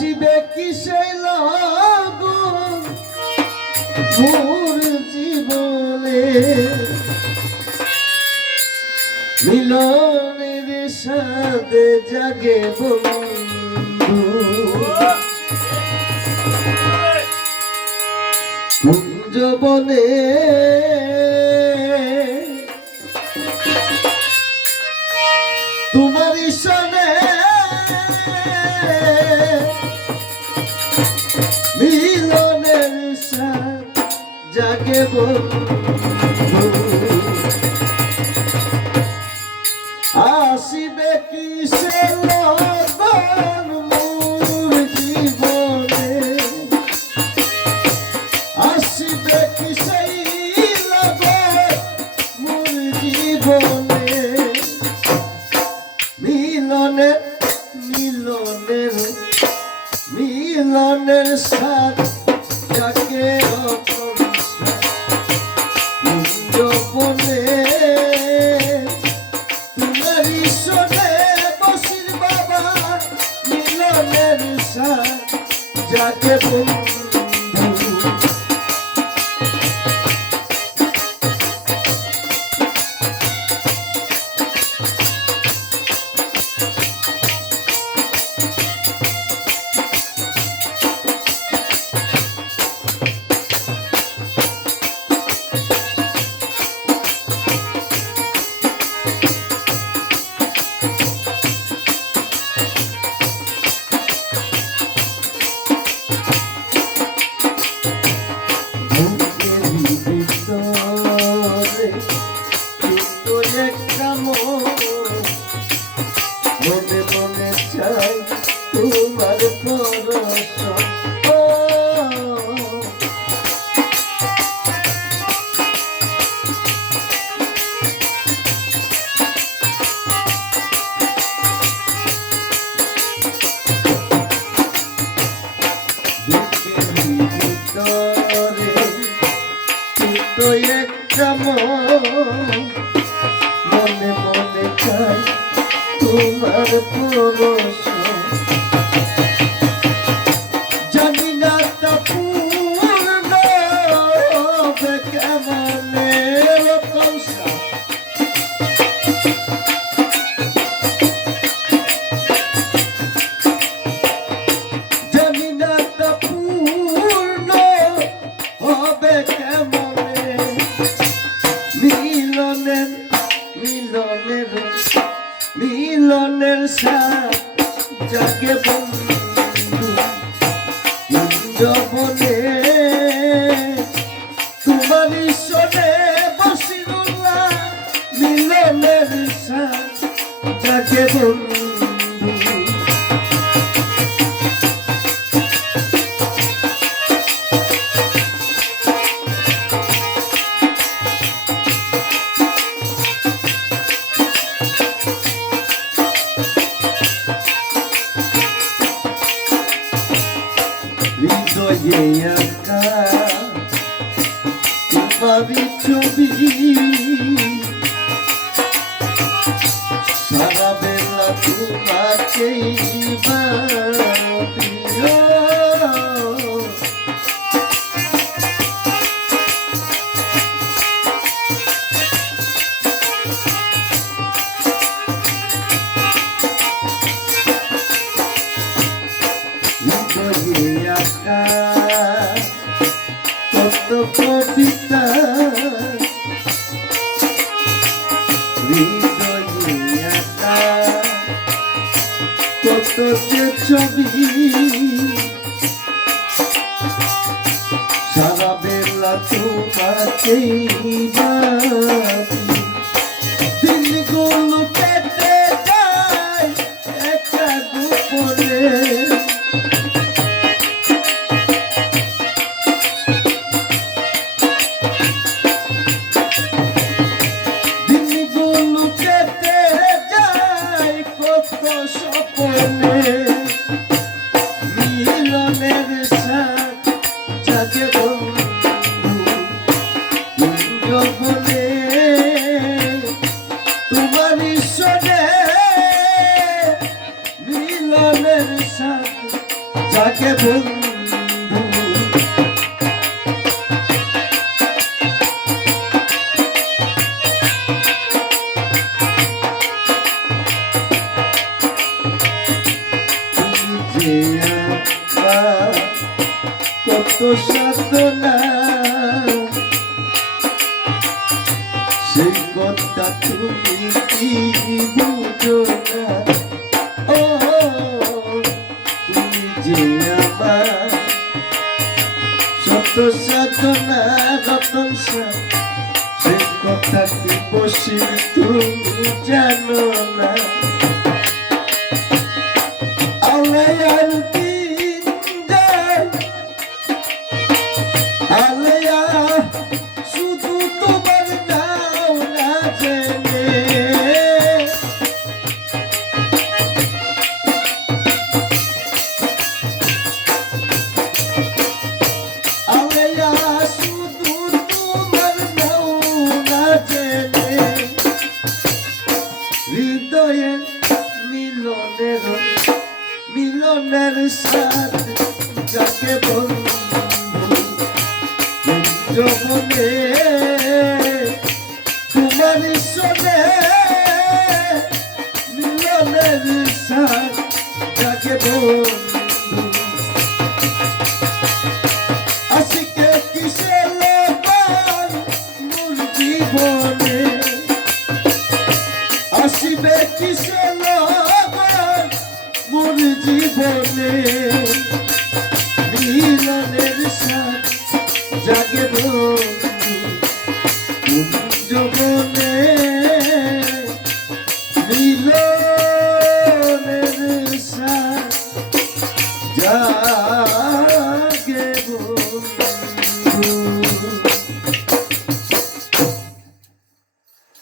আসিবে কি সেই লগন? মোর জীবনে মিলনের সাথে জাগে বন্ধু। কুঞ্জ জাগে বন্ধু আসিবে কি সে সেই মোর জীবনে? মিলনের মিলনের মিলনের সাথ যাকে বন্ধু মনে তোমার তোমার শোনে বসিরুল্লাহ মিলনের সাথ জাগে বন্ধু। হৃদয়ে আঁকা তোমারই ছবি সারা বেলা তোমাকেই ভাবি যে ছবি। সারা বেলা তোমাকেই সাধনা সেই কথা তুমি কি বুঝো না? ও তুমি যে আমার শত সাধনা, রতন সেই কথা কি বসি তুমি জানো না? আলায়ার মিলনের সাথে যাকে বন্ধু যমনে তোমার সনে মিলনের সাথ যাকে বন্ধু জীবনে মিলনের সাথ জাগে বন্ধু। যৌবনে